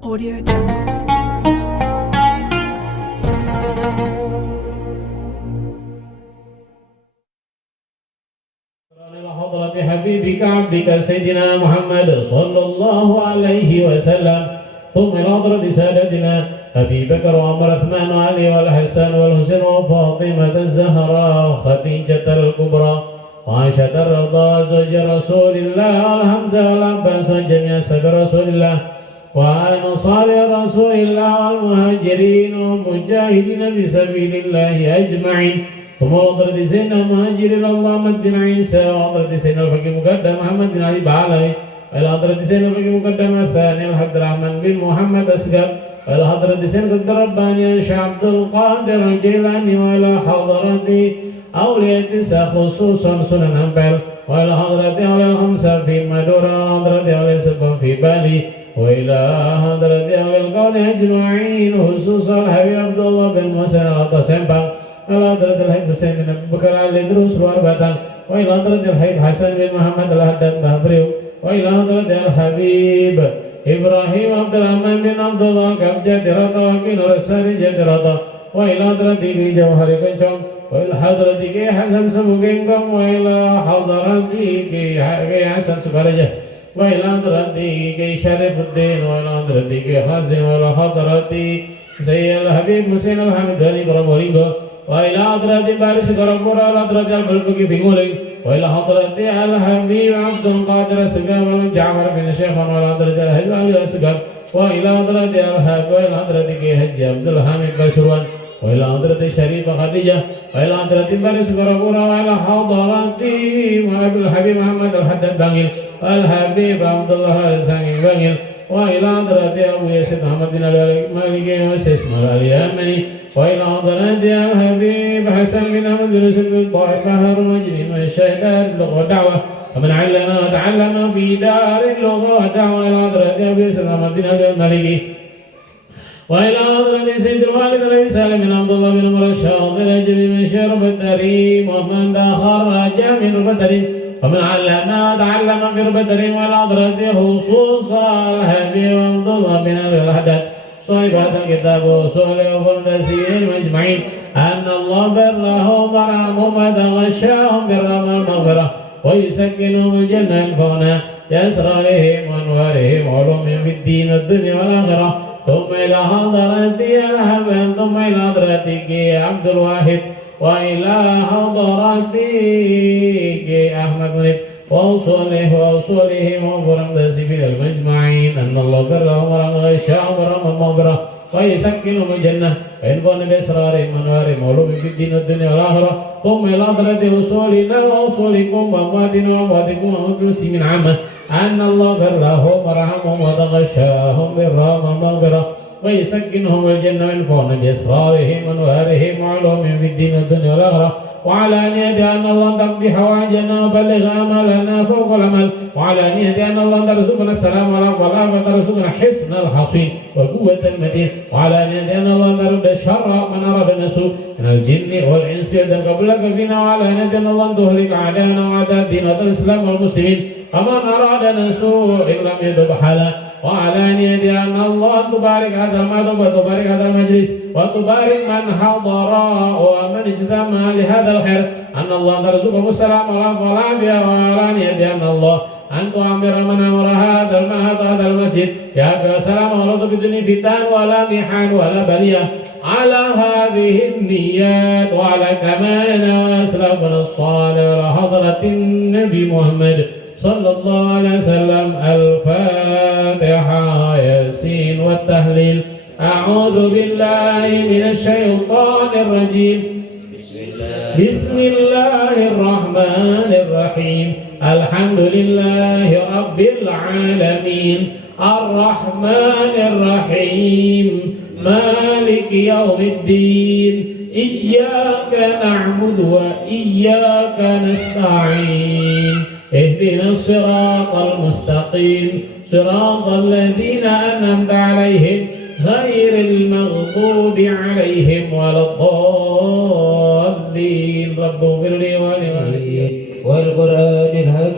Audio Jungle. حضرة حبيبك عبدك سيدنا محمد صلى الله عليه وسلم، ثم إلى حضرة سادتنا أبي بكر وعمر عثمان وعلي والحسن والحسين وفاطمة الزهراء وخديجة الكبرى وعائشة الرضا زوج رسول الله والحمزة والعباس وجميع أصحاب رسول الله وعن أنصار رسول الله والمهاجرين والمجاهدين في سبيل الله أجمعين. ثم حضرة سيدنا المهاجرين اللهم ادنا عيسى وحضرة سيدنا الفقيه مقدم محمد بن علي بعلوي وإلى حضرة سيدنا الفقيه مقدم الثاني عبد الرحمن بن محمد أسقر وإلى حضرة سيدنا القدر رباني الشيخ عبد القادر الجيلاني وإلى حضرة أولياء خصوصا سنن أمبل وإلى حضرة أولياء الخمسة في مدورة وحضرة أولياء سبا في بالي وإلى حضرة أولياء القول أجمعين خصوصا الحبيب عبد الله بن موسى القاسم على حضرة الحبيب حسين بن أبي بكر علي دروس الأربعة وإلى حضرة الحبيب حسن بن محمد الهداد بابريو وإلى حضرة الحبيب إبراهيم عبد الرحمن بن عبد الله كبجة رضا وكين رسال جد وإلى حضرة جوهر كنشم وإلى حضرة حسن سبوكينكم وإلى حضرة حسن سكرجة وإلى حضرة شريف الدين وإلى حضرة خازن وإلى حضرة سيد الحبيب حسين الحمد علي برمورينغو وإلى حضرة بارس كرمورا وإلى حضرة البلبكي بيغولي وإلى حضرة الحبيب عبد القادر السقاف جعفر بن الشيخ وإلى حضرة الحبيب علي السقاف وإلى حضرة الحبيب وإلى حضرة حج عبد الحميد بشروان وإلى حضرة الشريفة خديجة وإلى حضرة بارس كرمورا وإلى حضرة وأبي الحبيب محمد الحداد بانجل والحبيب عبد الله الساني بانجل وإلى حضرة أبو ياسر محمد بن علي مالك وسيسمى علي أمني وإلى حضرة الحبيب حسن بن أحمد بن يوسف الطائف بحر مجري من الشهداء اللغة والدعوة ومن علم وتعلم في دار اللغة والدعوة إلى حضرة أبو ياسر محمد بن علي المالكي وإلى حضرة سيد الوالد النبي سالم بن عبد الله بن عمر الشاطر الأجري من شرف التريم ومن تخرج من الفترين ومن علم وتعلم في البدر والأضرة خصوصا الحبيب عبد الله بن أبي الحداد صاحب الكتاب وصالح وفردسين أجمعين أن الله بره ورحمهم وتغشاهم بالرحمة والمغفرة ويسكنهم الجنة الفونة بأسرارهم وأنوارهم وعلومهم في الدين والدنيا والآخرة ثم إلى حضرة الحبيب ثم إلى حضرتك عبد الواحد وإلى حضرتك أحمد منيب وأصولهم وفرم سبيل المجمعين أن الله برهم ورغشاهم برهم المغفرة ويسكنهم الجنة وينفعون بأسرارهم وأنوارهم وعلومهم في الدين والدنيا والآخرة ثم إلى حضرة أصولنا وأصولكم وأمواتنا وأمواتكم وأموات المسلمين عامة أن الله برهم ورحمهم وتغشاهم بالرحمة والمغفرة ويسكنهم الجنة وينفعون بأسرارهم وأنوارهم وعلومهم في الدين والدنيا والآخرة وعلى نية أن الله تقضي حوائجنا وبلغ آمالنا فوق الأمل وعلى نية أن الله ترزقنا السلام والعافية وترزقنا حسن الحصين وقوة المتين وعلى نية أن الله ترد شر من أراد السوء من الجن والإنس قبلك فينا وعلى نية أن الله تهلك أعداءنا وأعداء الدين والإسلام والمسلمين ومن أراد سوء إن لم يتب حالا وعلى نية أن الله تبارك هذا المعدوم وتبارك هذا المجلس وتبارك من حضر ومن اجتمع لهذا الخير أن الله ترزقهم السلام والعافية وعلى نية أن الله أن تعمر من أمر هذا المهد هذا المسجد يا السلام ولطف بدون فتان ولا محن ولا بلية على هذه النيات وعلى كمالنا وأسلافنا الصالح وعلى حضرة النبي محمد صلى الله عليه وسلم. الفاتحة ياسين والتهليل. أعوذ بالله من الشيطان الرجيم. بسم الله الرحمن الرحيم. الحمد لله رب العالمين الرحمن الرحيم مالك يوم الدين إياك نعبد وإياك نستعين اهدنا الصراط المستقيم صراط الذين أنعمت عليهم غير المغضوب عليهم ولا الضالين. رب اغفر لي ولوالدي والقرآن الحكيم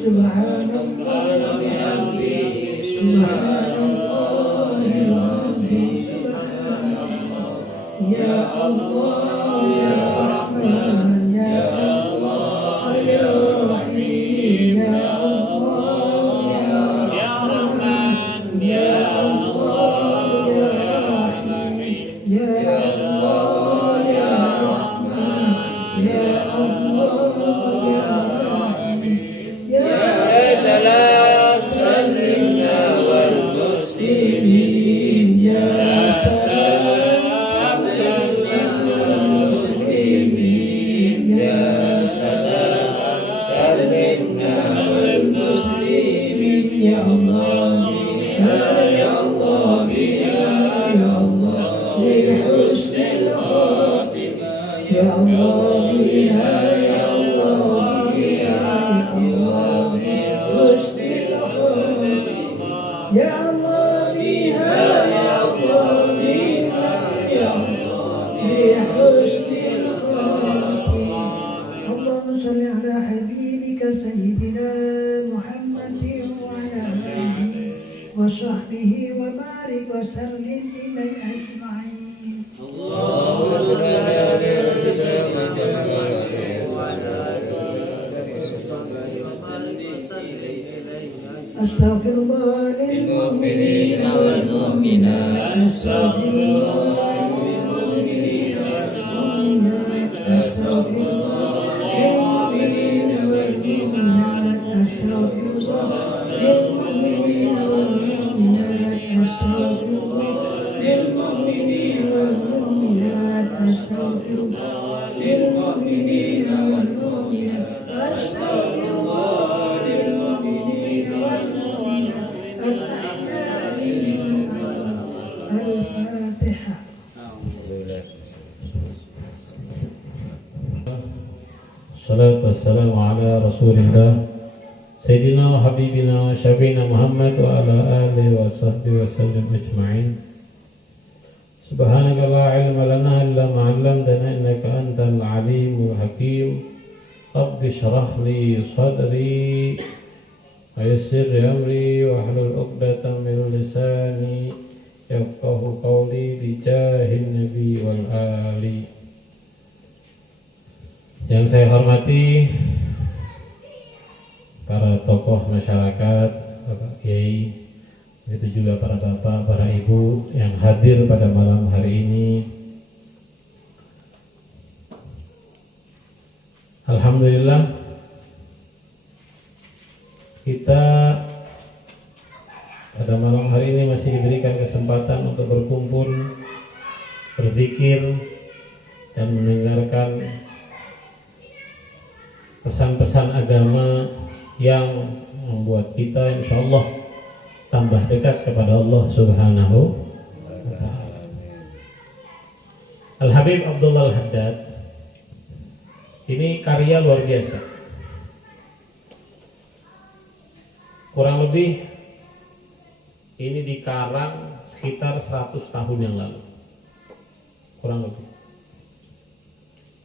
Subhanallah bihamdihi, Subhanallah bihamdihi, Subhanallah. Ya Allah ya Rahman, ya Allah ya Rahim, ya Allah ya Rahman, ya Allah ya Rahim, ya Allah ya Rahman, ya Allah ya Rahim. Ya salam salimna wal muslimin, ya salam salimna wal muslimin, ya salam salimna wal muslimin. Ya Allah ya Allah ya Allah bi husnil khatimah, ya Allah ya Allah ya Allah bi husnil khatimah, ya Allah biha ya Allah biha ya Allah bi husnil khatimah. Allahumma shalli ala habibika sayyidina Muhammadin wa ala alihi wa sahbihi wa barik wa sallim ilaihi ajma'in. Allahumma shalli ala habibika Astaghfirullah lil mu'minina wal mu'minat, astaghfirullah lil mu'minina wal mu'minat, astaghfirullah lil mu'minina wal mu'minat, astaghfirullah lil mu'minina wal mu'minat, astaghfirullah lil mu'minina wal mu'minat, astaghfirullah lil mu'minina wal mu'minat, astaghfirullah lil mu'minina wal mu'minat. Al-Fatihah. Salatu wassalamu ala rasulillah Sayyidina wa habibina wa syafiina Muhammad wa ala alihi wa sahbihi wa sallam ajma'in. Subhanaka la ilma lana illa ma 'allamtana innaka antal alimul hakim. Rabbi shrah li sadri wa yassir li amri wa hlul 'uqdatam min lisani yafqahu qawli bi jahin nabi wal ali. Yang saya hormati para tokoh masyarakat, Bapak Kiai, begitu juga para bapak, para ibu yang hadir pada malam hari ini. Alhamdulillah kita pada malam hari ini masih diberikan kesempatan untuk berkumpul, berzikir dan mendengarkan pesan-pesan agama yang membuat kita insya Allah tambah dekat kepada Allah Subhanahu wa Ta'ala. Al-Habib Abdullah Al-Haddad ini karya luar biasa. Kurang lebih ini dikarang sekitar 100 tahun yang lalu. Kurang lebih.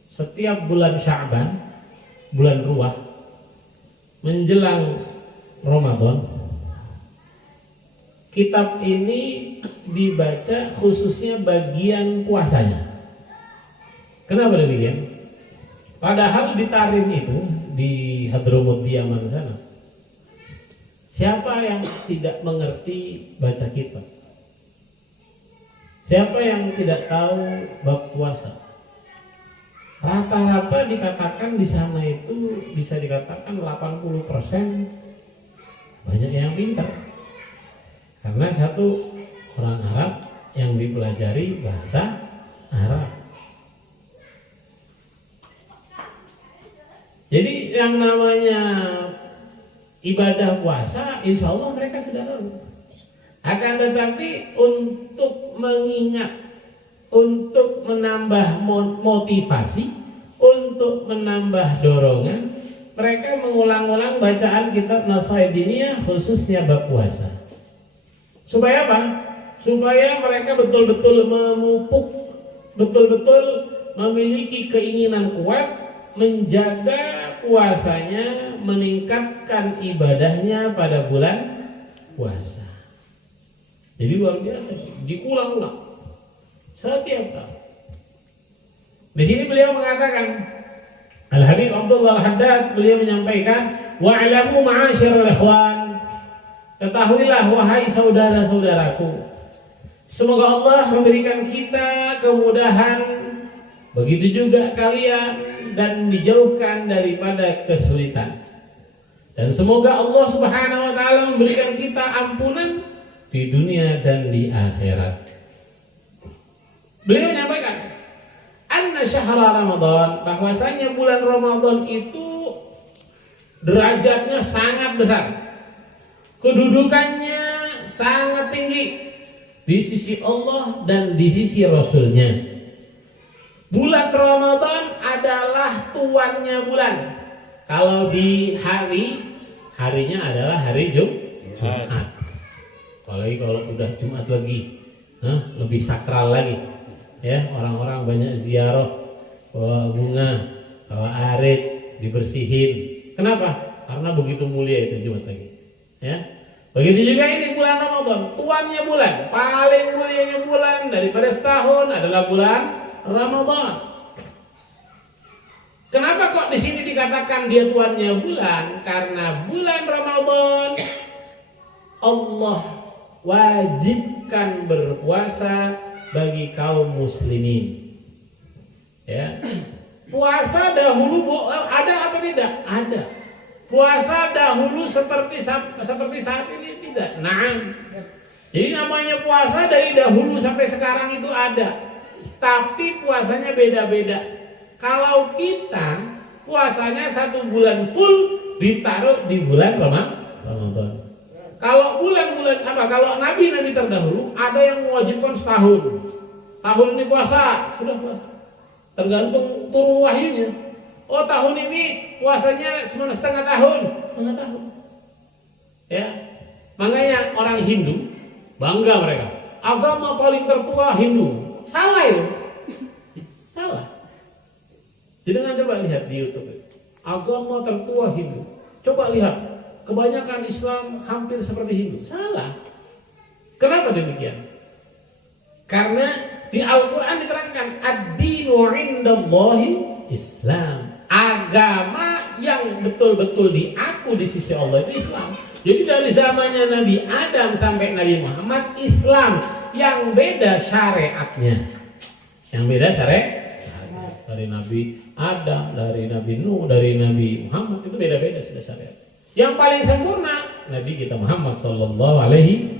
Setiap bulan Sya'ban, bulan Ruah, menjelang Ramadan, kitab ini dibaca khususnya bagian puasanya. Kenapa demikian? Padahal di Tarim itu, di Hadramut Yaman sana, siapa yang tidak mengerti baca kitab? Siapa yang tidak tahu bab puasa? Rata-rata dikatakan di sana itu bisa dikatakan 80% banyak yang pintar. Karena satu, orang Arab yang dipelajari bahasa Arab. Jadi yang namanya ibadah puasa insya Allah mereka sudah tahu. Akan tetapi untuk mengingat, untuk menambah motivasi, untuk menambah dorongan, mereka mengulang-ulang bacaan kitab Nasihat Diniyah khususnya bab puasa. Supaya apa? Supaya mereka betul-betul memupuk, betul-betul memiliki keinginan kuat menjaga puasanya meningkatkan ibadahnya pada bulan puasa. Jadi luar biasa, diulang-ulang setiap tahun. Di sini beliau mengatakan, Al-Habib Abdullah Al-Haddad beliau menyampaikan, wa'lamu ma'asyiral ikhwan, ketahuilah wahai saudara-saudaraku, semoga Allah memberikan kita kemudahan, begitu juga kalian, dan dijauhkan daripada kesulitan. Dan semoga Allah Subhanahu wa taala memberikan kita ampunan di dunia dan di akhirat. Beliau menyampaikan, anna syahra Ramadan, bahwasanya bulan Ramadan itu derajatnya sangat besar, kedudukannya sangat tinggi di sisi Allah dan di sisi Rasulnya. Bulan Ramadan adalah tuannya bulan. Kalau di harinya adalah hari Jumat. Apalagi kalau udah Jumat lagi, lebih sakral lagi. Ya, orang-orang banyak ziarah, bawa bunga, bawa arit, dibersihin. Kenapa? Karena begitu mulia itu Jumat lagi. Ya. Begitu juga ini bulan Ramadan, tuannya bulan, paling mulianya bulan daripada setahun adalah bulan Ramadan. Kenapa kok di sini dikatakan dia tuannya bulan? Karena bulan Ramadan Allah wajibkan berpuasa bagi kaum muslimin. Ya. Puasa dahulu ada apa tidak? Ada. Puasa dahulu seperti saat ini tidak. Nah, jadi namanya puasa dari dahulu sampai sekarang itu ada. Tapi puasanya beda-beda. Kalau kita puasanya 1 bulan full ditaruh di bulan Ramadan. Kalau bulan-bulan kalau nabi terdahulu ada yang mewajibkan setahun. Tahun ini puasa, sudah puasa. Tergantung turun wahyunya. Oh, tahun ini puasanya setengah tahun. Ya. Makanya orang Hindu bangga mereka. Agama paling tertua Hindu. Salah itu. Salah. Jangan coba lihat di YouTube. Agama tertua Hindu. Coba lihat. Kebanyakan Islam hampir seperti Hindu. Salah. Kenapa demikian? Karena di Al-Quran diterangkan ad-dinu indallahi Islam. Agama yang betul-betul diaku di sisi Allah itu Islam. Jadi dari zamannya Nabi Adam sampai Nabi Muhammad, Islam. Yang beda syariatnya. Yang beda syariat dari Nabi Adam, dari Nabi Nuh, dari Nabi Muhammad, itu beda-beda sudah syariat. Yang paling sempurna Nabi kita Muhammad sallallahu alaihi.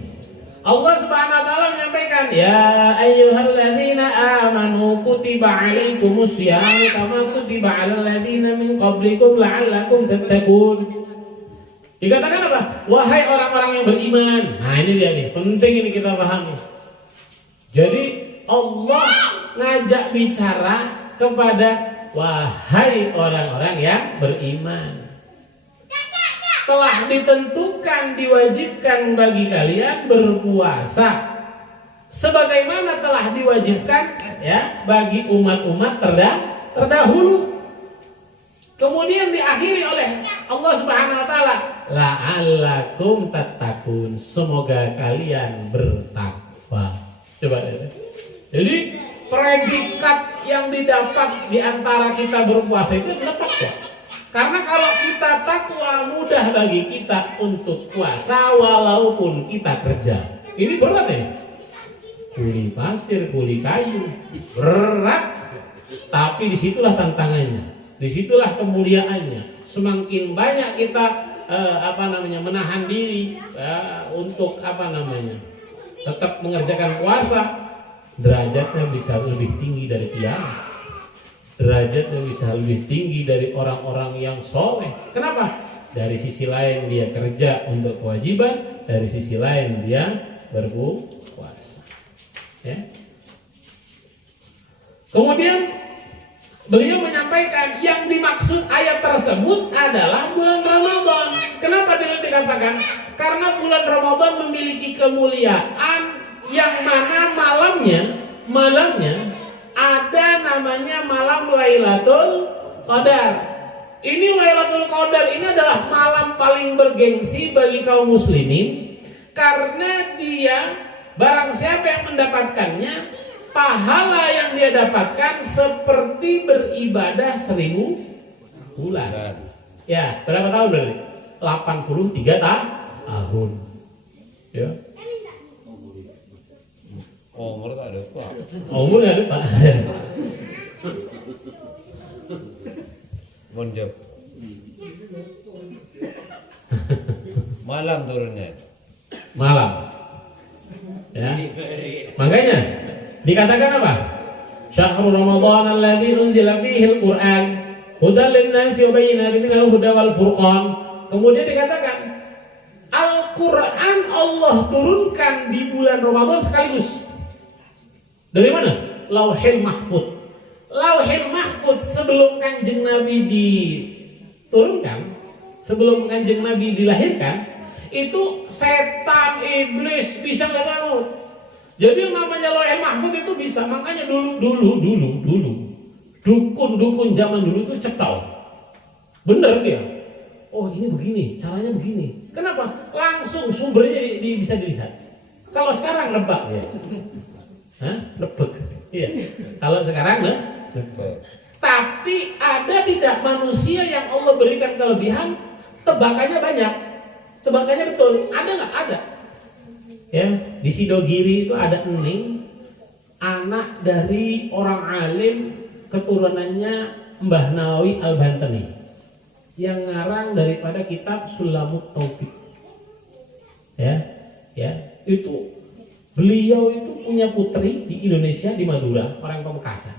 Allah Subhanahu wa taala menyampaikan, ya ayyuhalladzina amanu kutiba alaikumus syiyam kama kutiba alal ladzina min qablikum la'allakum tattaqun. Dikatakan apa? Wahai orang-orang yang beriman. Nah, ini dia nih, penting ini kita pahami. Jadi Allah ngajak bicara kepada wahai orang-orang yang beriman. Telah ditentukan diwajibkan bagi kalian berpuasa sebagaimana telah diwajibkan ya bagi umat-umat terdahulu. Kemudian diakhiri oleh Allah Subhanahu wa taala, la'allakum tattaqun, semoga kalian bertakwa. Coba lihat. Jadi predikat yang didapat di antara kita berpuasa itu adalah takwa. Karena kalau kita takwa, mudah bagi kita untuk puasa walaupun kita kerja. Ini berat ya. Kuli pasir, kuli kayu, berat. Tapi disitulah tantangannya, disitulah kemuliaannya. Semakin banyak kita menahan diri untuk tetap mengerjakan puasa, derajatnya bisa lebih tinggi dari tiang. Derajatnya bisa lebih tinggi dari orang-orang yang soleh. Kenapa? Dari sisi lain dia kerja untuk kewajiban, dari sisi lain dia berpuasa. Ya. Kemudian beliau menyampaikan yang dimaksud ayat tersebut adalah bulan Ramadan. Kenapa dikatakan? Karena bulan Ramadan memiliki kemuliaan yang mana malamnya ada namanya malam Lailatul Qadar. ini Lailatul Qadar ini adalah malam paling bergengsi bagi kaum muslimin karena dia barang siapa yang mendapatkannya, pahala yang dia dapatkan seperti beribadah 1000 bulan. Ya, berapa tahun berarti? 83 tahun. Ya. Umur tak ada Pak. Umur nggak ada Pak. Monjab. Malam turunnya. Malam. Ya. Makanya dikatakan apa? Syahrul Ramadan alladzi unzila fihi al-Qur'an hudan lin-nasi wa bayyinatin minal huda wal furqan. Kemudian dikatakan Al-Qur'an Allah turunkan di bulan Ramadan sekaligus. Dari mana? Lauhil Mahfuz. Lauhil Mahfuz sebelum Kanjeng Nabi diturunkan, sebelum Kanjeng Nabi dilahirkan, itu setan, iblis bisa nggak tahu. Jadi yang namanya Lauhil Mahfuz itu bisa, makanya dulu dukun zaman dulu itu cetau. Bener dia. Oh ini begini, caranya begini. Kenapa? Langsung sumbernya bisa dilihat. Kalau sekarang nebak ya. Hah? Nebak. Iya. Kalau sekarang nebak. Tapi ada tidak manusia yang Allah berikan kelebihan, tebakannya banyak. Tebakannya betul. Ada nggak? Ada. Ya, di Sidogiri itu ada Ening, anak dari orang alim, keturunannya Mbah Nawawi Al-Bantani, yang ngarang daripada kitab Sulamut Taufik. Ya, itu beliau itu punya putri di Indonesia, di Madura, orang Pamekasan.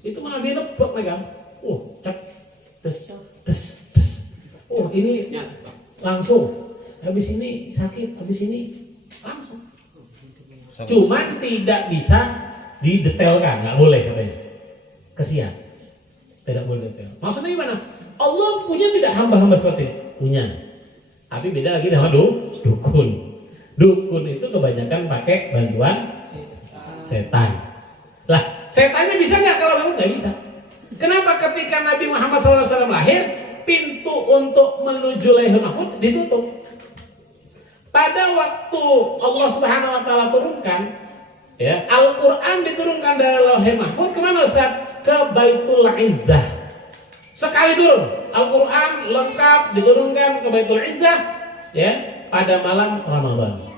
Itu malah dia nebak mereka. Oh, cek, des. Oh ini langsung. Habis ini sakit, habis ini langsung. Cuman tidak bisa didetailkan, nggak boleh katanya. Kesian, tidak boleh detail. Maksudnya gimana? Allah punya tidak hamba-hamba seperti itu? Punya. Tapi beda lagi dengan dukun. Dukun itu kebanyakan pakai bantuan setan. Lah, setannya bisa nggak kalau kamu nggak bisa? Kenapa ketika Nabi Muhammad SAW lahir, pintu untuk menuju Lauhul Mahfuz ditutup? Pada waktu Allah Subhanahu Wa Taala turunkan, ya Al-Quran diturunkan dari Lauhul Mahfuz kemana Ustaz? Ke Baitul Izzah. Sekali turun, Al-Quran lengkap diturunkan ke Baitul Izzah, ya pada malam Ramadan.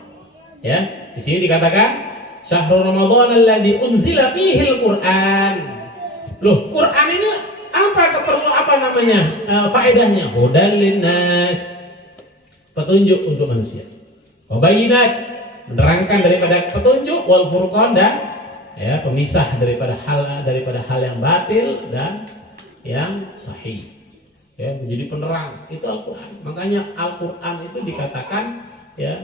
Ya, di sini dikatakan Syahrul Ramadan alladzi unzila fihi al-Qur'an. Loh, Quran ini apa namanya? Faedahnya hudan linnas. Petunjuk untuk manusia. Wa bayyinat, menerangkan daripada petunjuk, wal furqan, dan ya pemisah daripada hal yang batil dan yang sahih. Ya, menjadi penerang itu Al-Qur'an. Makanya Al-Qur'an itu dikatakan ya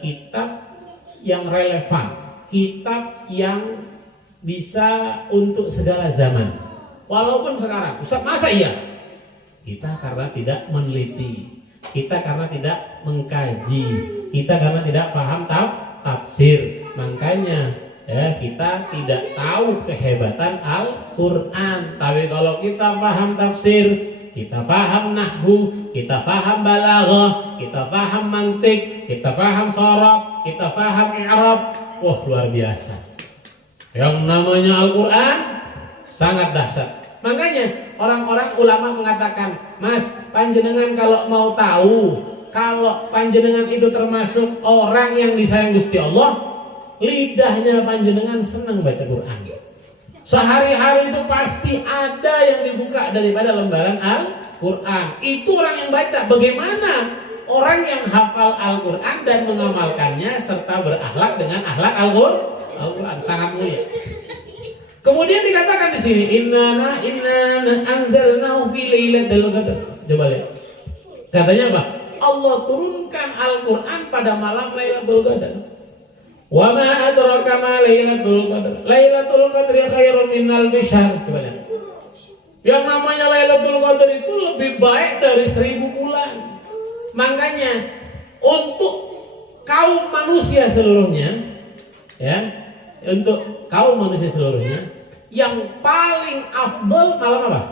kitab yang relevan, kitab yang bisa untuk segala zaman. Walaupun sekarang, Ustaz masa iya? Kita karena tidak meneliti, kita karena tidak mengkaji, kita karena tidak paham tafsir. Makanya ya kita tidak tahu kehebatan Al-Quran. Tapi kalau kita paham tafsir, kita paham nahwu, kita paham balaghah, kita paham mantik, kita paham sharaf, kita paham i'rab, wah luar biasa. Yang namanya Al-Quran sangat dahsyat. Makanya orang-orang ulama mengatakan, Mas, panjenengan kalau mau tahu kalau panjenengan itu termasuk orang yang disayang Gusti Allah, lidahnya panjenengan senang baca Quran. Sehari-hari itu pasti ada yang dibuka daripada lembaran Al-Quran. Itu orang yang baca. Bagaimana orang yang hafal Al-Quran dan mengamalkannya serta berakhlak dengan akhlak Al-Quran sangat mulia. Kemudian dikatakan di sini, Inna anzalnahu fi lailatul qadar. Coba lihat. Katanya apa? Allah turunkan Al-Quran pada malam Lailatul Qadar. Wa ma adraka ma Lailatul Qadar. Lailatul Qadri khairun min alfi syahr. Coba lihat. Yang namanya Lailatul Qadar itu lebih baik dari 1000 bulan. Makanya untuk kaum manusia seluruhnya, ya, untuk kaum manusia seluruhnya, yang paling afdal malam apa?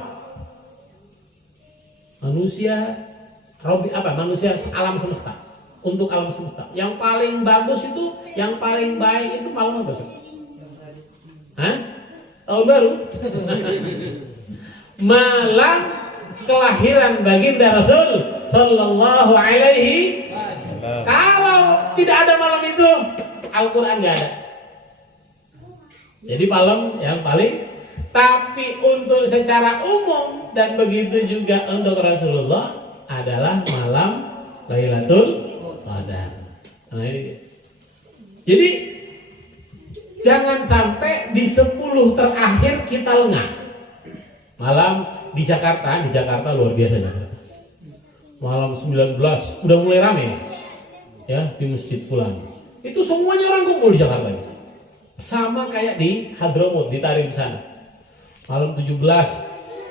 Manusia manusia alam semesta. Untuk alam semesta. Yang paling bagus itu, yang paling baik itu malam apa sih? Hah? Tahun baru? Malam kelahiran baginda Rasul sallallahu alaihi wasallam. Kalau tidak ada malam itu, Al-Qur'an enggak ada. Jadi malam yang paling, tapi untuk secara umum dan begitu juga untuk Rasulullah adalah malam Lailatul Qadar. Nah, ini. Jadi jangan sampai di 10 terakhir kita lengah. Malam di Jakarta luar biasa Jakarta. Malam 19 udah mulai rame ya di Masjid Fulan. Itu semuanya orang kumpul di Jakarta. Sama kayak di Hadramut, di Tarim sana. Malam 17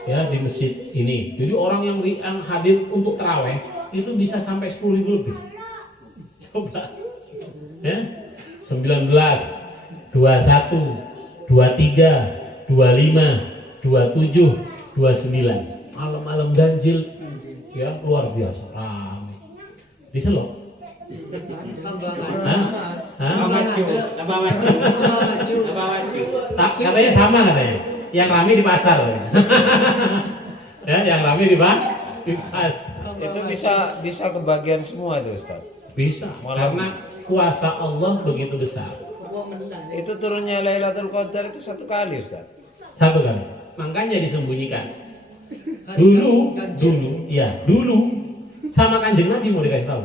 ya di masjid ini. Jadi orang yang hadir untuk taraweh itu bisa sampai 10.000 lebih. Coba. Ya. 19, 21, 23, 25, 27, 29. Malam-malam ganjil ya luar biasa ramai. Di Selo. Katanya sama katanya. Yang ramai di pasar. Ya, yang ramai di pasar. Itu bisa kebagian semua itu Ustaz. Bisa. Karena kuasa Allah begitu besar. Itu turunnya Lailatul Qadar itu 1 kali Ustaz. 1 kali. Makanya disembunyikan. Dulu sama Kanjeng Nabi mau dikasih tahu.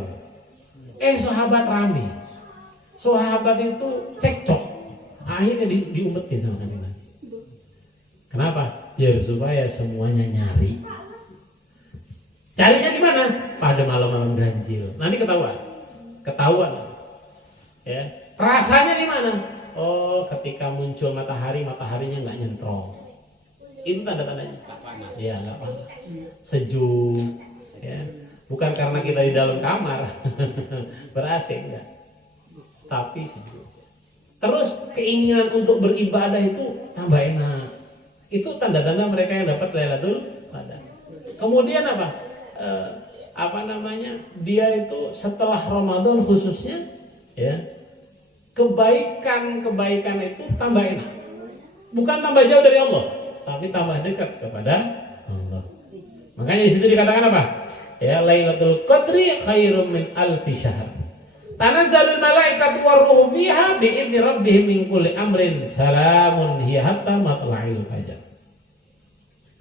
Sahabat rame. Sahabat itu cekcok. Akhirnya diumpetin sama Kanjeng Nabi. Kenapa? Biar supaya semuanya nyari. Carinya gimana? Pada malam-malam ganjil. Nanti ketahuan. Ya. Rasanya gimana? Oh, ketika muncul mataharinya nggak nyentrong. Itu tanda-tandanya nggak panas. Iya, nggak panas. Sejuk. Ya. Bukan karena kita di dalam kamar ber-AC enggak. Tapi sejuk. Terus keinginan untuk beribadah itu tambah enak. Itu tanda-tanda mereka yang dapat Lailatul Qadar. Kemudian dia itu setelah Ramadan khususnya ya, kebaikan itu tambah enak. Bukan tambah jauh dari Allah, tapi tambah dekat kepada Allah. Makanya di situ dikatakan apa? Ya, Lailatul Qadri khairum min alfi syahr. Tanazzalul malaikatu war-ruhu fiha bi'idzni rabbihim min kulli amrin salamun hiya hatta matla'il fajar.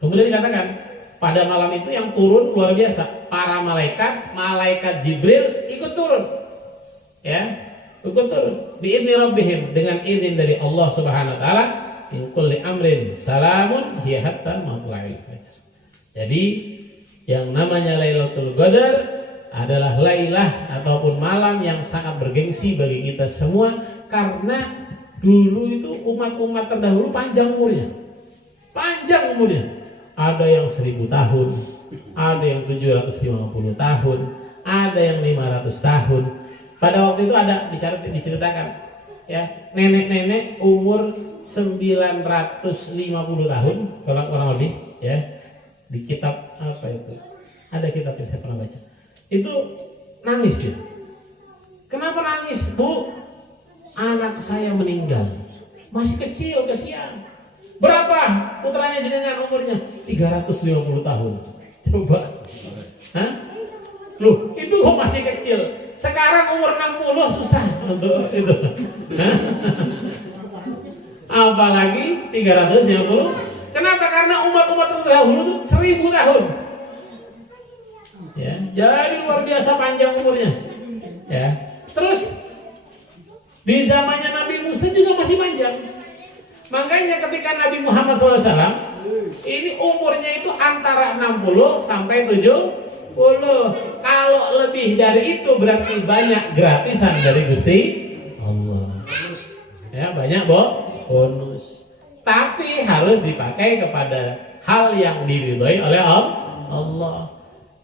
Kemudian dikatakan pada malam itu yang turun luar biasa. Para malaikat Jibril ikut turun. Ya, ikut turun bi'idzni rabbihim dengan izin dari Allah Subhanahu wa taala min kulli amrin salamun hiya hatta matla'il fajar. Jadi yang namanya Lailatul Qadar adalah lailah ataupun malam yang sangat bergengsi bagi kita semua, karena dulu itu umat-umat terdahulu panjang umurnya. Ada yang 1000 tahun, ada yang 750 tahun, ada yang 500 tahun. Pada waktu itu ada diceritakan ya, nenek-nenek umur 950 tahun kurang lebih ya. Di kitab apa itu? Ada kitab yang saya pernah baca. Itu nangis dia. Kenapa nangis, Bu? Anak saya meninggal. Masih kecil, kesian. Berapa putranya jenengan umurnya? 350 tahun. Coba. Hah? Loh, itu kok masih kecil. Sekarang umur 60 susah untuk itu. Hah? Apalagi 350. Kenapa? Karena umat-umat terdahulu itu 1000 tahun. Ya, jadi luar biasa panjang umurnya. Ya. Terus di zamannya Nabi Musa juga masih panjang. Makanya ketika Nabi Muhammad SAW ini umurnya itu antara 60 sampai 70. Kalau lebih dari itu berarti banyak gratisan dari Gusti Allah. Ya, banyak bonus. Tapi harus dipakai kepada hal yang diridhoi oleh Allah.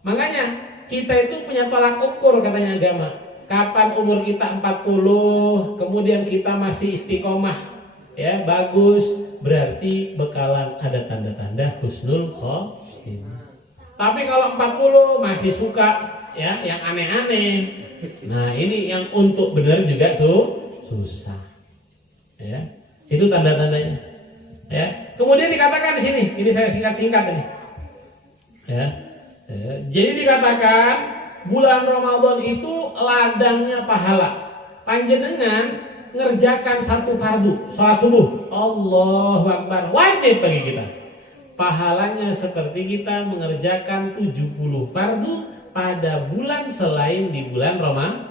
Makanya kita itu punya tolak ukur katanya agama. Kapan umur kita 40, kemudian kita masih istiqomah, ya bagus, berarti bekalan ada tanda-tanda husnul khotimah. Tapi kalau 40 masih suka ya yang aneh-aneh. Nah, ini yang untuk benar juga susah. Ya. Itu tanda-tandanya. Ya. Kemudian dikatakan di sini, ini saya singkat-singkat ini. Ya. Jadi dikatakan bulan Ramadan itu ladangnya pahala. Panjenengan ngerjakan satu fardu, sholat subuh, Allahu Akbar, wajib bagi kita. Pahalanya seperti kita mengerjakan 70 fardu pada bulan selain di bulan Ramadan.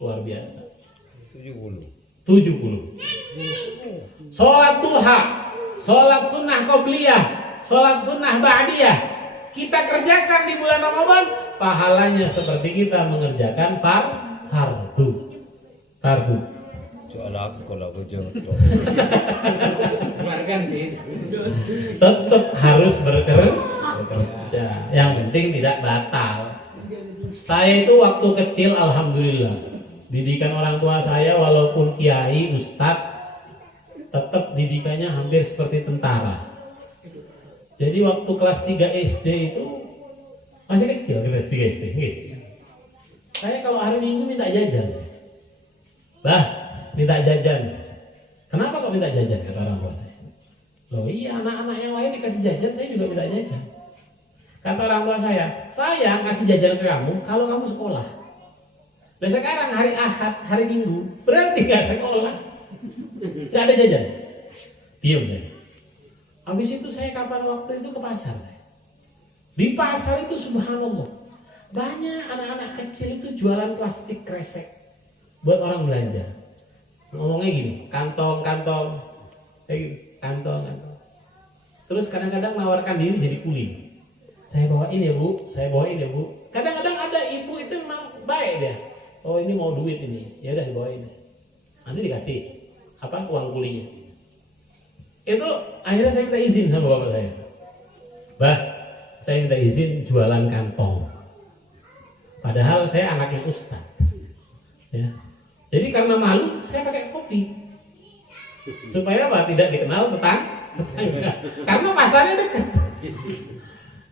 Luar biasa. 70. Sholat duha, sholat sunnah qobliyah, sholat sunnah ba'diyah, kita kerjakan di bulan Ramadan, pahalanya seperti kita mengerjakan fardu. Soal aku kalau aku jodoh. Tetap harus bekerja. Yang penting tidak batal. Saya itu waktu kecil alhamdulillah didikan orang tua saya walaupun kiai, ustadz, tetap didikannya hampir seperti tentara. Jadi waktu kelas 3 SD itu masih kecil, kelas 3 SD. Saya kalau hari Minggu minta jajan. Minta jajan. Kenapa kok minta jajan, kata orang tua saya? Loh iya, anak-anak yang lain dikasih jajan, saya juga minta jajan. Kata orang tua saya ngasih jajan ke kamu kalau kamu sekolah. Nah sekarang hari Ahad, hari Minggu, berarti gak sekolah, gak ada jajan. Diam saya. Habis itu saya kapan waktu itu ke pasar saya. Di pasar itu subhanallah, banyak anak-anak kecil itu jualan plastik kresek buat orang belanja. Ngomongnya gini, kantong. Terus kadang-kadang menawarkan diri jadi kuli. Saya bawain ya bu. Kadang-kadang ada ibu itu memang baik dia. Oh ini mau duit ini, ya udah dibawain. Nanti dikasih uang kulinya. Itu akhirnya saya minta izin sama bapak saya. Saya minta izin jualan kantong. Padahal saya anaknya ustaz. Ya. Jadi karena malu saya pakai kopi. Supaya tidak dikenal tetangga. Karena pasarnya dekat.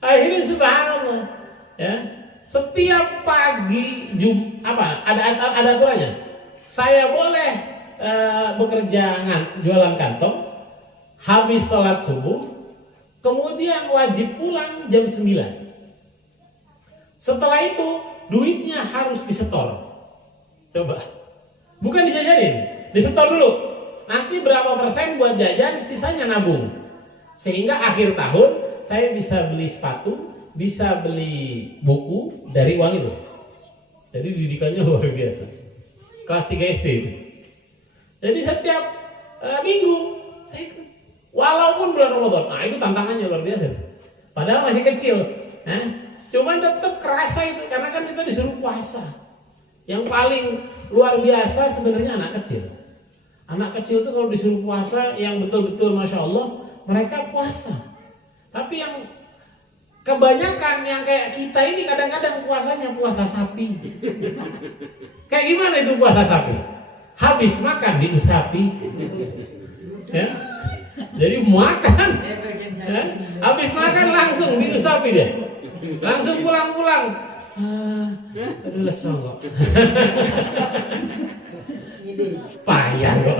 Akhirnya subhanallah, ya. Setiap pagi ada aturannya. Saya boleh bekerja jualan kantong, habis sholat subuh, kemudian wajib pulang jam 9. Setelah itu duitnya harus disetor. Coba, bukan dijajanin, disetor dulu. Nanti berapa persen buat jajan, sisanya nabung. Sehingga akhir tahun saya bisa beli sepatu, bisa beli buku dari uang itu. Jadi didikannya luar biasa. Kelas 3 SD itu. Jadi setiap minggu saya, walaupun bulan Ramadan, itu tantangannya luar biasa. Padahal masih kecil, cuman tetap kerasa itu karena kan kita disuruh puasa. Yang paling luar biasa sebenarnya anak kecil. Anak kecil itu kalau disuruh puasa yang betul-betul masya Allah mereka puasa. Tapi yang kebanyakan yang kayak kita ini kadang-kadang puasanya puasa sapi. Kayak gimana itu puasa sapi? Habis makan diusapi. Ya. Jadi makan, ya. Habis makan langsung diusapi dia. Langsung pulang-pulang. Aduh lesong kok. Payah kok.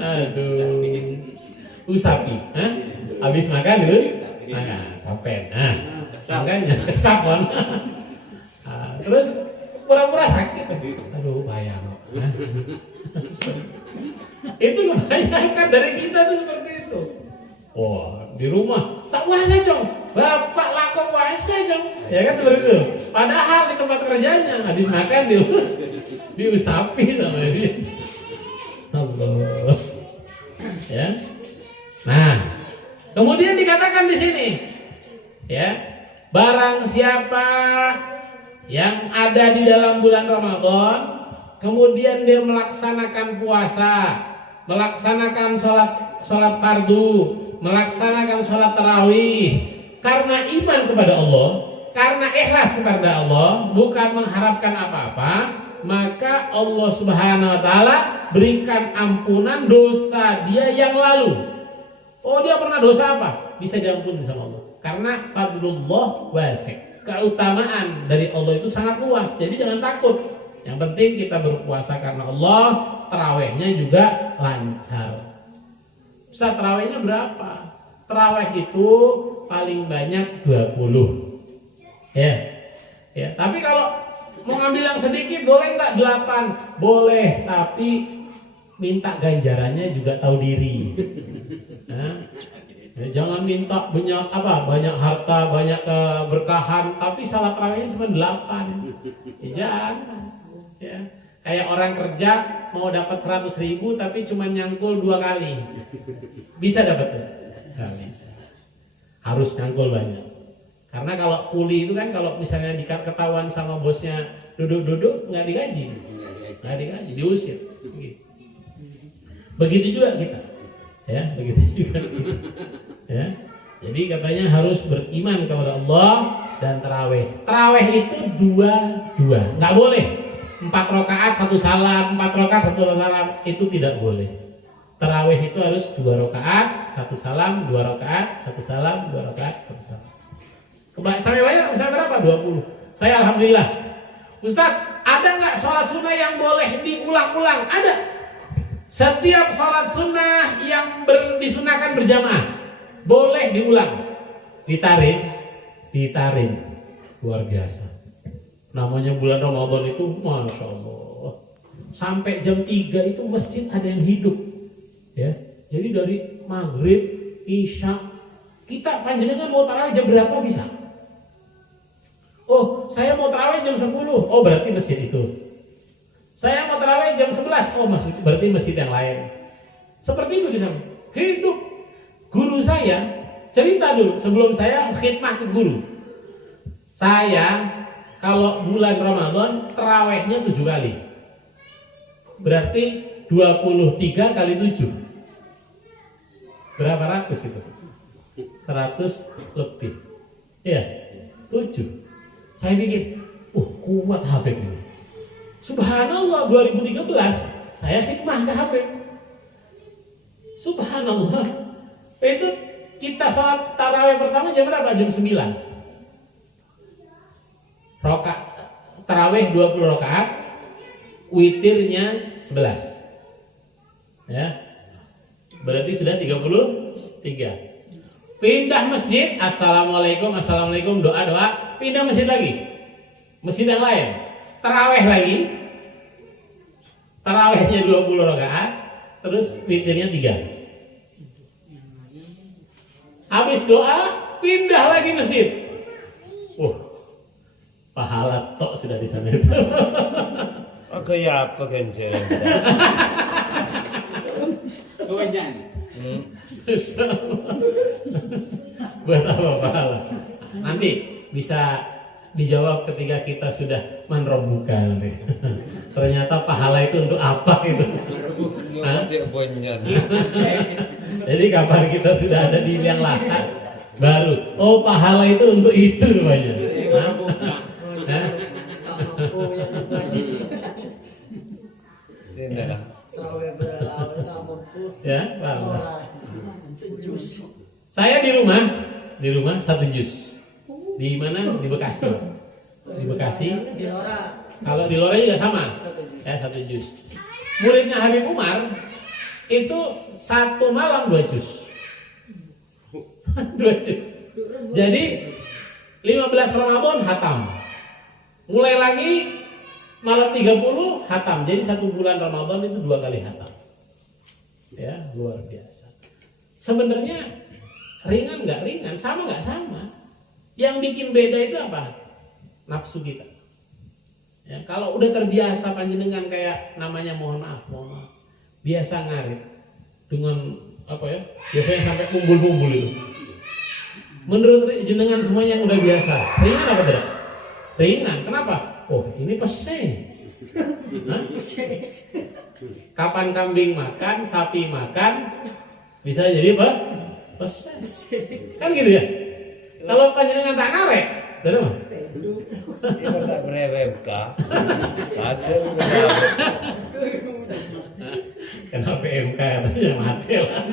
Aduh. Usapi, habis makan dulu. Sampai. Makanya kesap kan. Terus pura-pura sakit. Aduh payah kok. Itu kebanyakan dari kita tuh seperti itu. Di rumah tak puasa Cong, bapak laku puasa Cong, ya kan seperti itu. Padahal di tempat kerjanya habis makan diusapi sama dia. Allah. Ya. Nah, kemudian dikatakan di sini, ya, barang siapa yang ada di dalam bulan Ramadan, kemudian dia melaksanakan puasa, melaksanakan sholat fardu, melaksanakan sholat tarawih karena iman kepada Allah, karena ikhlas kepada Allah, bukan mengharapkan apa-apa, maka Allah Subhanahu wa taala berikan ampunan dosa dia yang lalu. Dia pernah dosa apa? Bisa diampuni sama Allah. Karena fadlullah wasi'. Keutamaan dari Allah itu sangat luas. Jadi jangan takut. Yang penting kita berpuasa karena Allah, tarawihnya juga lancar. Ustaz, tarawihnya berapa? Tarawih itu paling banyak 20. Ya, tapi kalau mau ngambil yang sedikit boleh nggak 8? Boleh, tapi minta ganjarannya juga tahu diri. Ya, jangan minta banyak harta, banyak keberkahan, tapi salat tarawihnya cuma 8. Ya, jangan. Ya. Kayak orang kerja mau dapat 100.000 tapi cuma nyangkul 2 kali. Bisa dapat? Nggak bisa. Harus nyangkul banyak. Karena kalau kuli itu kan kalau misalnya ketahuan sama bosnya duduk-duduk nggak digaji, diusir. Begitu juga kita, ya begitu juga. Ya, jadi katanya harus beriman kepada Allah dan taraweh. Taraweh itu dua, nggak boleh 4 rakaat 1 salam, 4 rakaat 1 salam, itu tidak boleh. Taraweh itu harus 2 rakaat 1 salam, 2 rakaat 1 salam, 2 rakaat 1 salam. Sampai banyak, sampai berapa? 20. Saya alhamdulillah. Ustadz, ada nggak sholat sunnah yang boleh diulang-ulang? Ada. Setiap sholat sunnah yang disunahkan berjamaah boleh diulang. Ditarik. Luar biasa. Namanya bulan Ramadan itu, masya Allah. Sampai jam 3 itu masjid ada yang hidup. Ya, jadi dari maghrib, isya, kita panjenengan mau tarawih jam berapa bisa? Oh, saya mau tarawih jam 10. Oh, berarti masjid itu. Saya mau tarawih jam 11. Oh, berarti masjid yang lain. Seperti itu bisa. Hidup. Guru saya cerita dulu sebelum saya khidmah ke guru. Saya kalau bulan Ramadan tarawihnya 7 kali. Berarti 23 kali 7. Berapa ratus itu? 100 lebih. Ya, 7. Saya pikir, kuat Habib ini. Subhanallah, 2013 saya khidmah ke Habib. Subhanallah. Itu kita salat tarawih pertama jam berapa? Jam 9. Tarawih 20 rakaat, witirnya 11. Ya. Berarti sudah 33. Pindah masjid, assalamualaikum, doa, pindah masjid lagi, masjid yang lain, taraweh lagi, tarawehnya 20 rakaat, terus witirnya 3. Habis doa, pindah lagi masjid. Pahala tok sudah di sana itu. Oke ya apa kenceran? Buat apa pahala? Nanti bisa dijawab ketika kita sudah menrobuka nanti. Ternyata pahala itu untuk apa itu? Jadi kapan kita sudah ada di liang lahat baru, oh pahala itu untuk itu rupanya. Ya, paham. Saya di rumah 1 juz. Di mana? Di Bekasi. Di Bekasi. Kalau di Lora juga sama. Ya, 1 juz. Muridnya Habib Umar itu 1 malam 2 juz. 2 juz. Jadi 15 Ramadan hatam. Mulai lagi malam 30 hatam. Jadi 1 bulan Ramadan itu 2 kali hatam. Ya, luar biasa. Sebenarnya ringan nggak ringan, sama nggak sama. Yang bikin beda itu apa? Nafsu kita. Ya, kalau udah terbiasa panjenengan kayak namanya mohon maaf, biasa ngarit dengan apa ya? Biasanya sampai kumpul-kumpul itu. Menurut jenengan semua yang udah biasa, ringan apa tidak? Ringan. Kenapa? Oh, ini pesen. Kapan kambing makan, sapi makan, bisa jadi apa? Pesen. Kan gitu ya? Kalau panjenengan tak ngarek, dari mana? Kita tak ber-FMK. Ada Kenapa PMK katanya mati lah.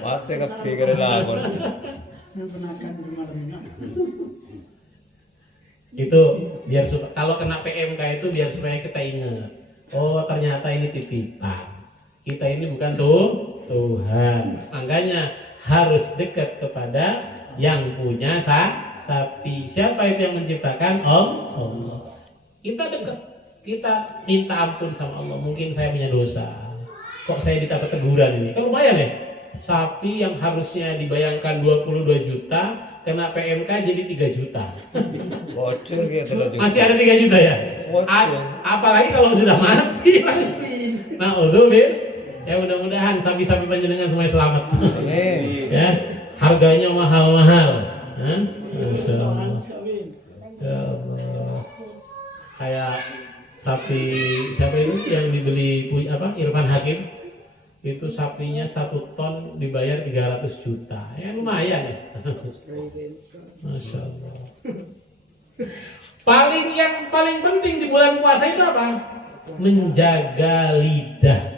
mati kepikiran lapor. Itu biar kalau kena PMK itu biar supaya kita ingat, oh ternyata ini titipan. Kita ini bukan Tuhan. Makanya harus dekat kepada yang punya sapi. Siapa itu yang menciptakan? Allah. Kita dekat, kita minta ampun sama Allah. Mungkin saya punya dosa. Kok saya dapat teguran ini? Kan lumayan ya. Sapi yang harusnya dibayangkan 22 juta kena PMK jadi 3 juta. Bocor gitu loh. Masih ada 3 juta ya? Apalagi kalau sudah mati. Nah, ya mudah-mudahan sapi-sapi panjenengan semuanya selamat. Amin. Ya, harganya mahal-mahal. Masya Allah. Ya Allah. Kayak sapi siapa itu yang dibeli Irfan Hakim, itu sapinya 1 ton dibayar 300 juta. Ya lumayan ya. Masya Allah. Yang paling penting di bulan puasa itu apa? Menjaga lidah.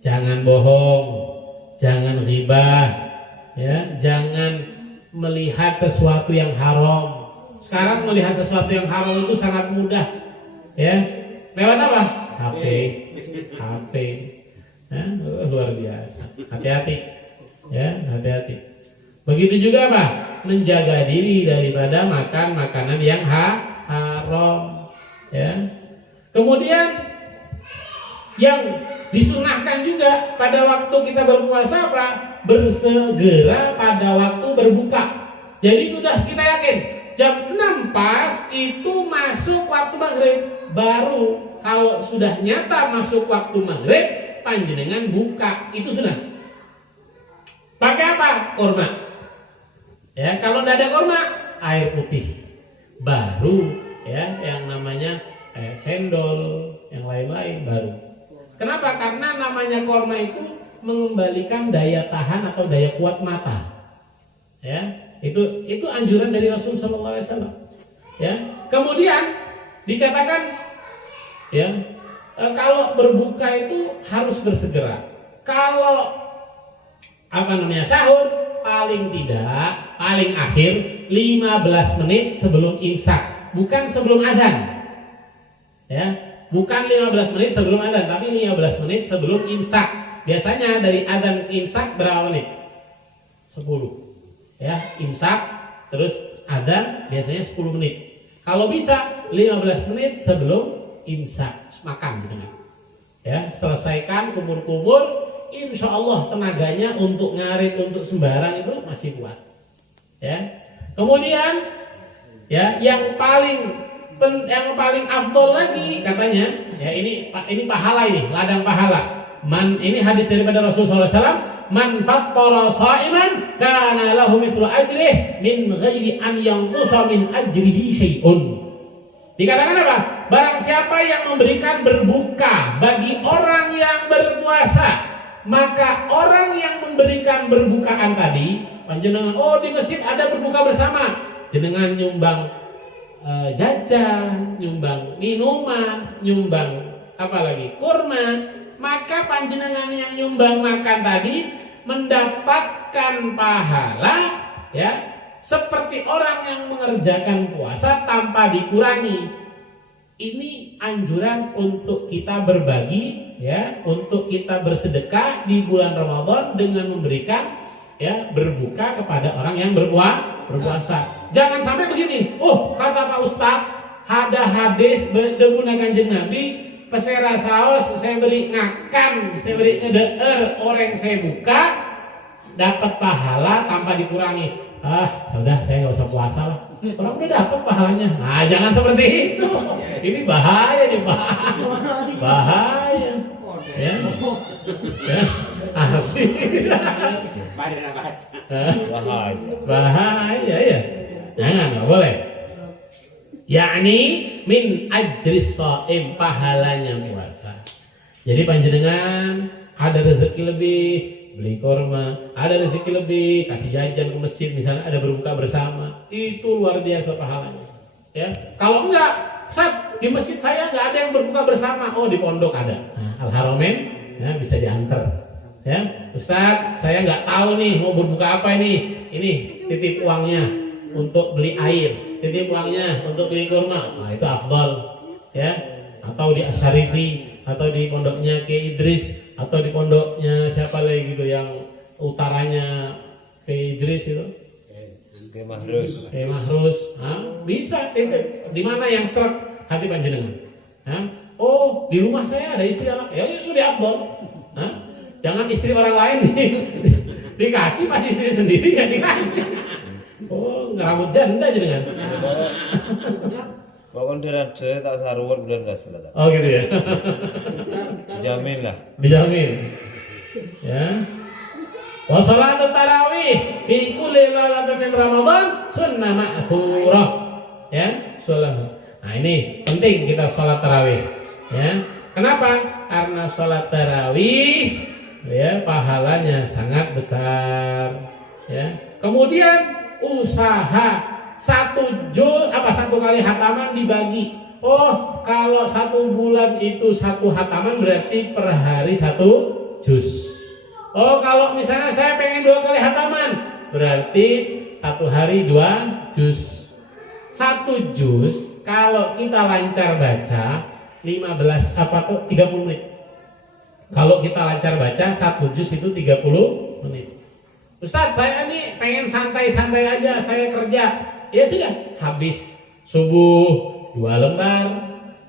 Jangan bohong, jangan ghibah, ya, jangan melihat sesuatu yang haram. Sekarang melihat sesuatu yang haram itu sangat mudah, ya. Lewat apa? HP. Ya, luar biasa. Hati-hati, ya, hati-hati. Begitu juga apa? Menjaga diri daripada makan makanan yang haram, ya. Kemudian yang disunahkan juga pada waktu kita berpuasa apa? Bersegera pada waktu berbuka. Jadi sudah kita yakin jam 6 pas itu masuk waktu maghrib. Baru kalau sudah nyata masuk waktu maghrib, panjenengan buka. Itu sunnah. Pakai apa? Kurma. Ya, kalau tidak ada kurma, air putih. Baru ya yang namanya cendol, yang lain-lain baru. Kenapa? Karena namanya korma itu mengembalikan daya tahan atau daya kuat mata. Ya, itu anjuran dari Rasul Sallallahu Alaihi Wasallam. Ya, kemudian dikatakan, ya, kalau berbuka itu harus bersegera. Kalau sahur paling akhir 15 menit sebelum imsak, bukan sebelum adzan. Ya. Bukan 15 menit sebelum adzan, tapi 15 menit sebelum imsak. Biasanya dari adzan ke imsak berapa menit? 10. Ya, imsak terus adzan biasanya 10 menit. Kalau bisa 15 menit sebelum imsak makan gitu kan. Ya, selesaikan kumur-kumur, insya Allah tenaganya untuk ngarit, untuk sembarang itu masih kuat. Ya. Kemudian ya yang paling afdol lagi katanya, ya ini pahala, ini ladang pahala. Ini hadis daripada Rasulullah SAW, man fattara sha'iman kana lahu mithlu ajrih min ghairi an yanqusa min ajrihi syai'un. Dikatakan apa? Barang siapa yang memberikan berbuka bagi orang yang berpuasa, maka orang yang memberikan berbukaan tadi, panjenengan di masjid ada berbuka bersama, jenengan nyumbang jajan, nyumbang minuman, nyumbang kurma, maka panjenengan yang nyumbang makan tadi mendapatkan pahala, ya, seperti orang yang mengerjakan puasa tanpa dikurangi. Ini anjuran untuk kita berbagi, ya, untuk kita bersedekah di bulan Ramadan dengan memberikan, ya, berbuka kepada orang yang berpuasa. Jangan sampai begini. Kata Pak Ustadz, ada hadis debunan Kanjeng Nabi, pesera saos saya beri ngakan, saya beri ngedeer, orang saya buka dapat pahala tanpa dikurangi. Sudah, saya nggak usah puasa lah. Orang udah dapat pahalanya. Nah, jangan seperti itu. Ini bahaya nih, Pak. Bahaya. Ya. Ya. Bahaya ya. Jangan, nggak boleh. Yakni min ajris shaim, pahalanya puasa. Jadi panjenengan ada rezeki lebih, beli korma, ada rezeki lebih, kasih jajan ke masjid, misalnya ada berbuka bersama, itu luar biasa pahalanya. Ya, kalau enggak, Ustaz, di masjid saya nggak ada yang berbuka bersama, di pondok ada. Nah, Al-Haramain, ya, bisa diantar. Ya, Ustaz, saya nggak tahu nih mau berbuka apa ini titip uangnya untuk beli air, titip uangnya untuk beli kurma, nah itu afdal ya. Atau di Asyarifi, atau di pondoknya Kiai Idris, atau di pondoknya siapa lagi gitu yang utaranya Kiai Idris itu, Kiai Mahrus. Kiai Mahrus, bisa titip di mana yang seret hati panjenengan. Oh di rumah saya ada istri anak, ya itu di afdal. Jangan istri orang lain dikasih, pas istri sendiri ya dikasih. Oh ngerawat janda jenengan. Pokoknya diraja tak saruan bulan gak selesai. Oh gitu ya. Dijamin lah. Dijamin. Ya. Wa sholatu tarawih fi kulli lailatin min Ramadan sunnah ma'thurah. Ya, sholat. Nah, ini penting kita sholat tarawih. Ya. Kenapa? Karena sholat tarawih ya pahalanya sangat besar. Ya. Kemudian usaha satu kali hataman dibagi. Oh, kalau 1 bulan itu 1 hataman berarti per hari 1 juz. Oh, kalau misalnya saya pengen 2 kali hataman berarti 1 hari 2 juz. 1 juz kalau kita lancar baca 30 menit. Kalau kita lancar baca 1 juz itu 30 menit. Ustadz, saya ini pengen santai-santai aja, saya kerja. Ya sudah, habis subuh 2 lembar,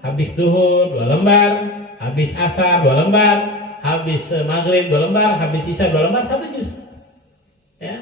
habis duhur 2 lembar, habis asar 2 lembar, habis maghrib 2 lembar, habis isya 2 lembar, 1 juz. Ya.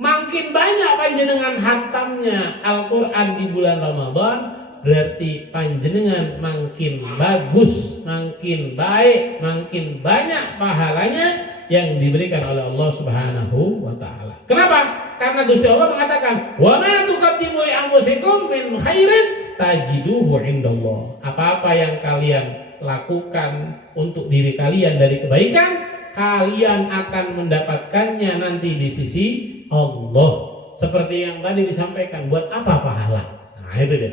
Makin banyak panjenengan hatamnya Al-Quran di bulan Ramadan, berarti panjenengan makin bagus, makin baik, makin banyak pahalanya yang diberikan oleh Allah Subhanahu wa Ta'ala. Kenapa? Karena Gusti Allah mengatakan, "Wa ma tuqaddimu li anfusikum min khairin tajiduhu indallah." Apa-apa yang kalian lakukan untuk diri kalian dari kebaikan, kalian akan mendapatkannya nanti di sisi Allah. Seperti yang tadi disampaikan, buat apa pahala? Nah, itu dia.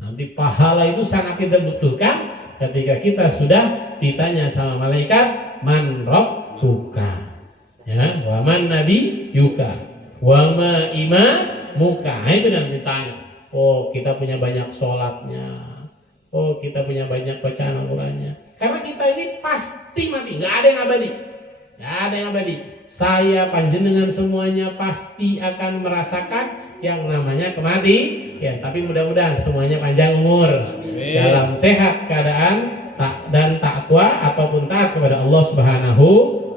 Nanti pahala itu sangat kita butuhkan ketika kita sudah ditanya sama malaikat, "Man rabbuka?" Ya, "Wa man nabiyuka?" "Wa ma imamuka?" Itu yang ditanya. Oh, kita punya banyak sholatnya. Oh, kita punya banyak bacaan Al-Qur'annya. Karena kita ini pasti mati, nggak ada yang abadi. Nggak ada yang abadi. Saya, panjenengan semuanya pasti akan merasakan yang namanya kematian. Tapi mudah-mudahan semuanya panjang umur, dalam sehat keadaan dan takwa ataupun taat kepada Allah Subhanahu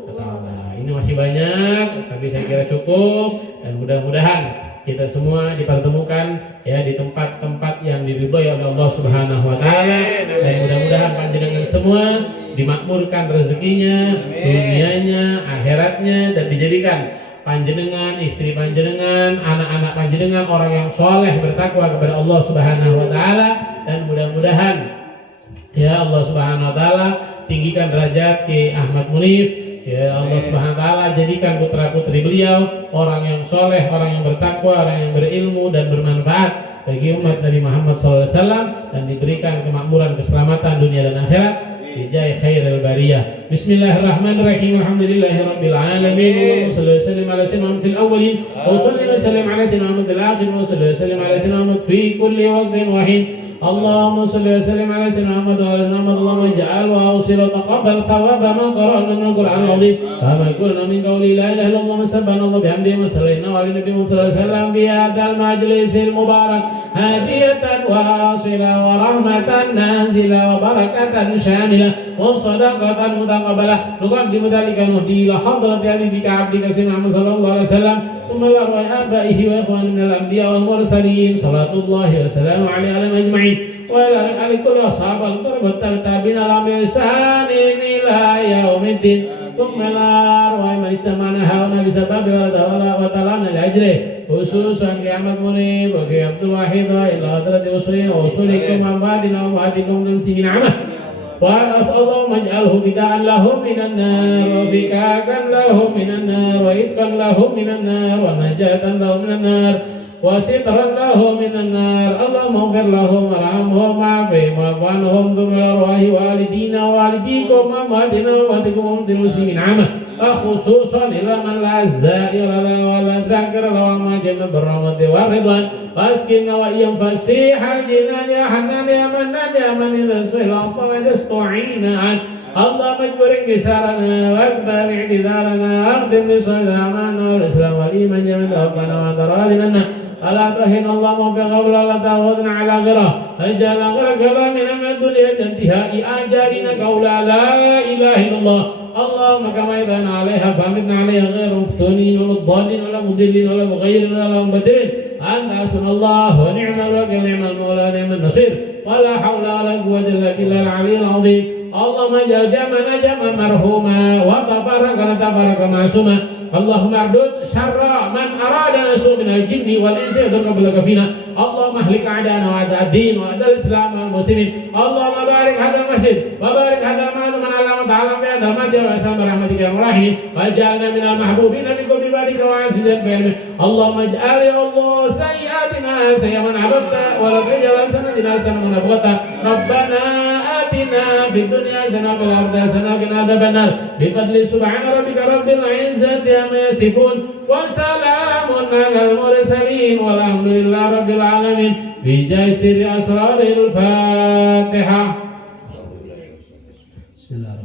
wa Ta'ala. Ini masih banyak, tapi saya kira cukup, dan mudah-mudahan kita semua dipertemukan ya di tempat-tempat yang diridhoi oleh Allah Subhanahu wa Ta'ala, dan mudah-mudahan panjenengan semua dimakmurkan rezekinya, dunianya, akhiratnya, dan dijadikan panjenengan, istri panjenengan, anak-anak panjenengan orang yang soleh bertakwa kepada Allah Subhanahu wa Ta'ala, dan mudah-mudahan ya Allah Subhanahu wa Ta'ala tinggikan derajat Ki Ahmad Munif. Ya Allah Subhanahu wa Ta'ala jadikan putra-putri beliau orang yang soleh, orang yang bertakwa, orang yang berilmu dan bermanfaat bagi umat Nabi Muhammad SAW, dan diberikan kemakmuran, keselamatan dunia dan akhirat bijai khairil bariyah. Bismillahirrahmanirrahim. Alhamdulillahirabbil alamin. Wa sallallahu alaihi wa sallam fil awwalin wa sallallahu alaihi wa sallam ala sayyidina fil akhirin wa sallallahu alaihi wa sallam ala sayyidina fi kulli waqtin wa hin. اللهم صل وسلم على سيدنا محمد وعلى ال محمد. اللهم اجعل واوصل وتقبل ثواب ما قرانا من القران العظيم كما قلنا من قول لا اله الا الله سبحان الله بحمده وصلينا على النبي صلى الله عليه وسلم في هذا المجلس المبارك هدية واصلة ورحمة نازلة وبركة شاملة وصدقة متقبلة نقدم ذلك نهدي إلى حضرة حبيبك عبدك سيدنا محمد صلى الله عليه وسلم ثم لأرواح آبائه وإخوانه من الأنبياء والمرسلين صلاة الله وسلامه عليهم أجمعين وعلى آل كل أصحاب القرب والتابعين لهم بإحسان إلى يوم الدين ثم لأرواح من اجتمعناها وما بسبب وتعالى لأجره خصوصا كأحمد منيب وكي عبد الواحد إلى حضرة وصولكم وأمواتنا وأمواتكم المسلمين عامة. اللهم اجعله بداء لهم من النار وبكاء لهم من النار وإذكا لهم من النار ونجاة لهم من النار وسترا له من النار اللهم اغفر لهم وارحمهم وعافهم واعف عنهم ثم الأرواح والدينا ووالديكم وأمواتنا وأمواتكم وأموات المسلمين عامة خصوصا إلى من لا زائر له ولا ذاكر له وما جنة بالرحمة والرضوان وأسكننا وإياهم فسيح الجنان يا حنان يا منان يا من إذا سئل وإذا استعين عنه اللهم اجبر انكسارنا واكبر اعتذارنا واخدم لصيد اماننا والاسلام والايمان جميعا ربنا وتراضنا الا تهن اللهم بقول لا تاخذنا على غيره اجعل غير كلامنا من الدنيا انتهاء اجالنا قول لا اله الا الله اللهم كما يدعنا عليها فامتنا عليها غير مفتونين ولا ضالين ولا مضلين ولا مغيرين ولا مبدلين انت حسبنا الله ونعم الوكيل نعم المولى نعم النصير ولا حول ولا قوه الا بالله العلي العظيم اللهم اجعل جمعنا جمعا مرحوما وتفرقنا تفرقا معصوما اللهم اردد شر من اراد سوء من الجن والانس قبلك فينا اللهم اهلك اعداءنا واعداء الدين واعداء الاسلام والمسلمين اللهم بارك هذا المسجد وبارك هذا المال من علامه تعالى في هذا المسجد واسلم برحمتك يا الراحمين واجعلنا من المحبوبين بكل عبادك وعزيز بهم اللهم اجعل يا الله سيئاتنا سيئا من عبدت ولا تجعل سنتنا سنة من ابغت ربنا آتنا في الدنيا حسنة وفي الآخرة حسنة وقنا عذاب النار بفضل سبحان ربك رب العزة عما يصفون وسلام على المرسلين والحمد لله رب العالمين بجاه سر أسرار الفاتحة. بسم الله.